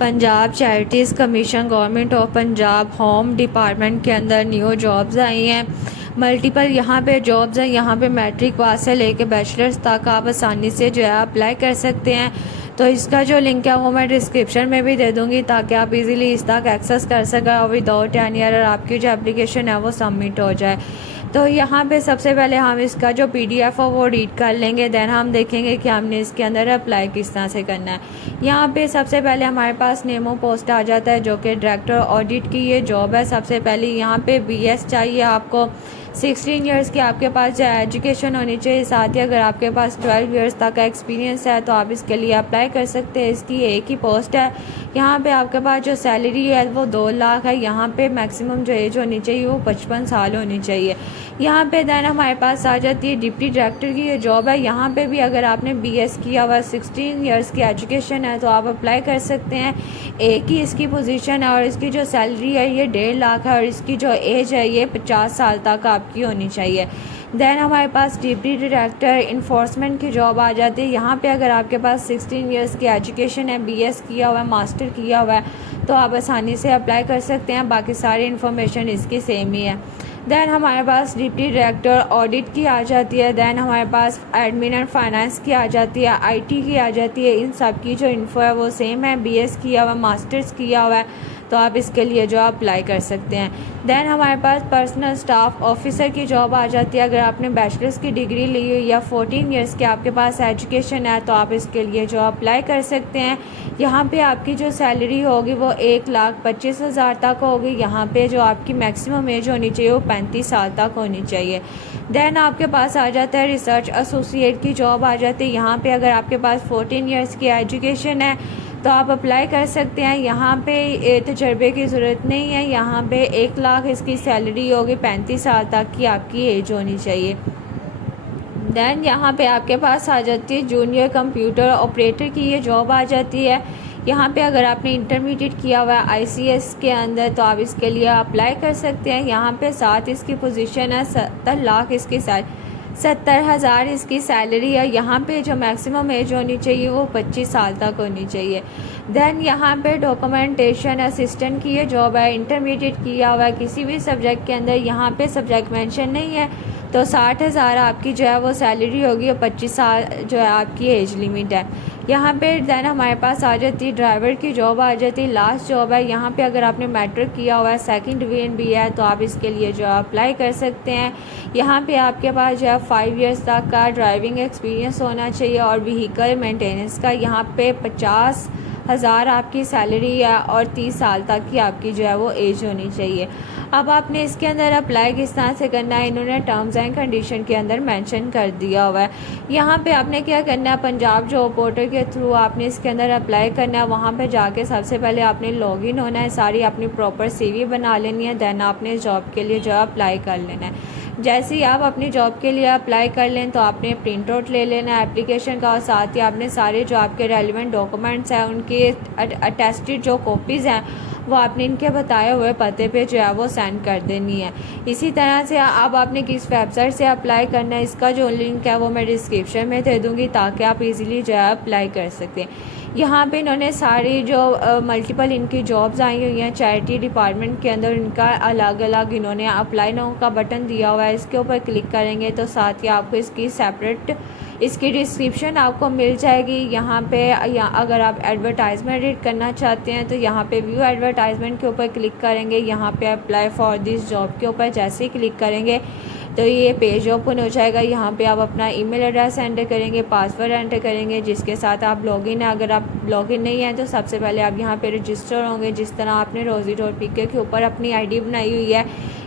Punjab charities commission government of Punjab home department के अंदर new jobs आई हैं। मल्टीपल यहाँ पे जॉब्स हैं। यहाँ पे मैट्रिक पास से लेके बैचलर्स तक आप आसानी से जो है अप्लाई कर सकते हैं। तो इसका जो लिंक है वो मैं डिस्क्रिप्शन में भी दे दूँगी ताकि आप इजीली इस तक एक्सेस कर सकें और विदाउट एनी एरर आपकी जो एप्लीकेशन है वो सबमिट हो जाए। तो यहाँ पे सबसे पहले हम इसका जो PDF है वो रीड कर लेंगे, देन हम देखेंगे कि हमने इसके अंदर अप्लाई किस तरह से करना है। यहाँ पे सबसे पहले हमारे पास नेमो पोस्ट आ जाता है जो कि डायरेक्टर ऑडिट की ये जॉब है। सबसे पहले यहाँ पे BS चाहिए आपको, 16 ईयर्स की आपके पास जो एजुकेशन होनी चाहिए, साथ ही अगर आपके पास 12 ईयर्स तक का एक्सपीरियंस है तो आप इसके लिए अप्लाई कर सकते हैं। इसकी एक ही पोस्ट है। यहाँ पे आपके पास जो सैलरी है वो 2 लाख है। यहाँ पे मैक्सिमम जो एज होनी चाहिए वो 55 साल होनी चाहिए। यहाँ पे देन हमारे पास आ जाती है डिप्टी डायरेक्टर की ये जॉब है। यहाँ पे भी अगर आपने BS किया हुआ 16 ईयर्स की एजुकेशन है तो आप अप्लाई कर सकते हैं। एक ही इसकी पोजीशन है और इसकी जो सैलरी है ये 1.5 लाख है और इसकी जो एज है ये 50 साल तक आपकी होनी चाहिए। देन हमारे पास डिप्टी डायरेक्टर इन्फोर्समेंट की जॉब आ जाती है। यहाँ पे अगर आपके पास 16 ईयर्स की एजुकेशन है, BS किया हुआ है, मास्टर किया हुआ है तो आप आसानी से अप्लाई कर सकते हैं। बाकी सारी इन्फॉर्मेशन इसकी सेम ही है। देन हमारे पास डिप्टी डायरेक्टर ऑडिट की आ जाती है। देन हमारे पास एडमिन एंड फाइनेंस की आ जाती है, IT की आ जाती है। इन सब की जो इन्फो है वो सेम है। BS किया हुआ, मास्टर्स किया हुआ है तो आप इसके लिए जो अप्लाई कर सकते हैं। देन हमारे पास पर्सनल स्टाफ ऑफिसर की जॉब आ जाती है। अगर आपने बैचलर्स की डिग्री ली हुई या 14 ईयर्स की आपके पास एजुकेशन है तो आप इसके लिए जो अप्लाई कर सकते हैं। यहाँ पे आपकी जो सैलरी होगी वो 1,25,000 तक होगी। यहाँ पे जो आपकी मैक्सिमम एज होनी चाहिए वो 35 साल तक होनी चाहिए। देन आपके पास आ जाता है रिसर्च एसोसिएट की जॉब आ जाती है। यहाँ पे अगर आपके पास 14 ईयर्स की एजुकेशन है तो आप अप्लाई कर सकते हैं। यहाँ पे तजर्बे की ज़रूरत नहीं है। यहाँ पे 1 लाख इसकी सैलरी होगी, 35 साल तक की आपकी एज होनी चाहिए। देन यहाँ पे आपके पास आ जाती है जूनियर कंप्यूटर ऑपरेटर की ये जॉब आ जाती है। यहाँ पे अगर आपने इंटरमीडिएट किया हुआ है ICS के अंदर तो आप इसके लिए अप्लाई कर सकते हैं। यहाँ पे 7 इसकी पोजीशन है, 70 लाख इसकी 70,000 इसकी सैलरी है। यहाँ पे जो मैक्सिमम एज होनी चाहिए वो 25 साल तक होनी चाहिए। देन यहाँ पे डॉक्यूमेंटेशन असिस्टेंट की ये जॉब है। इंटरमीडिएट किया हुआ है किसी भी सब्जेक्ट के अंदर, यहाँ पे सब्जेक्ट मेंशन नहीं है तो 60,000 आपकी जो है वो सैलरी होगी और 25 साल जो है आपकी एज लिमिट है। यहाँ पे देन हमारे पास आ जाती है ड्राइवर की जॉब आ जाती है। लास्ट जॉब है। यहाँ पे अगर आपने मैट्रिक किया हुआ है, 2nd डिवीजन भी है तो आप इसके लिए जो अप्लाई कर सकते हैं। यहाँ पे आपके पास जो है 5 ईयर्स तक का ड्राइविंग एक्सपीरियंस होना चाहिए और व्हीकल मेंटेनेंस का यहाँ पे 50,000 आपकी सैलरी है और 30 साल तक की आपकी जो है वो एज होनी चाहिए। अब आपने इसके अंदर अप्लाई किस तरह से करना है इन्होंने टर्म्स एंड कंडीशन के अंदर मेंशन कर दिया हुआ है। यहाँ पे आपने क्या करना है, पंजाब जॉब पोर्टल के थ्रू आपने इसके अंदर अप्लाई करना है। वहाँ पे जाके सबसे पहले आपने लॉगिन होना है, सारी अपनी प्रॉपर CV बना लेनी है। देन आपने जॉब के लिए जो अप्लाई कर लेना है। जैसे ही आप अपनी जॉब के लिए अप्लाई कर लें तो आपने प्रिंट आउट ले लेना है एप्लीकेशन का और साथ ही आपने सारे जो आपके रेलिवेंट डॉक्यूमेंट्स हैं उनके अटेस्टेड जो कॉपीज़ हैं वो आपने इनके बताए हुए पते पे जो है वो सेंड कर देनी है। इसी तरह से अब आपने किस वेबसाइट से अप्लाई करना है इसका जो लिंक है वो मैं डिस्क्रिप्शन में दे दूँगी ताकि आप इजीली जो है अप्लाई कर सकें। यहाँ पे इन्होंने सारी जो मल्टीपल इनकी जॉब्स आई हुई हैं चैरिटी डिपार्टमेंट के अंदर, इनका अलग अलग इन्होंने अप्लाई नाउ का बटन दिया हुआ है। इसके ऊपर क्लिक करेंगे तो साथ ही आपको इसकी सेपरेट इसकी डिस्क्रिप्शन आपको मिल जाएगी। यहाँ पे अगर आप एडवर्टाइजमेंट रीड करना चाहते हैं तो यहाँ पे व्यू एडवर्टाइजमेंट के ऊपर क्लिक करेंगे। यहाँ पे अप्लाई फॉर दिस जॉब के ऊपर जैसे ही क्लिक करेंगे तो ये पेज ओपन हो जाएगा। यहाँ पे आप अपना ईमेल एड्रेस एंटर करेंगे, पासवर्ड एंटर करेंगे जिसके साथ आप लॉगिन है। अगर आप लॉगिन नहीं है तो सबसे पहले आप यहाँ पे रजिस्टर होंगे। जिस तरह आपने rosie.pk के ऊपर अपनी ID बनाई हुई है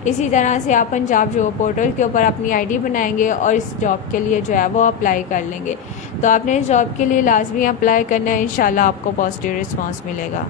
इसी तरह से आप पंजाब जॉब पोर्टल के ऊपर अपनी ID बनाएंगे और इस जॉब के लिए जो है वो अप्लाई कर लेंगे। तो आपने इस जॉब के लिए लाजमी अप्लाई करना है। इंशाल्लाह आपको पॉजिटिव रिस्पॉन्स मिलेगा।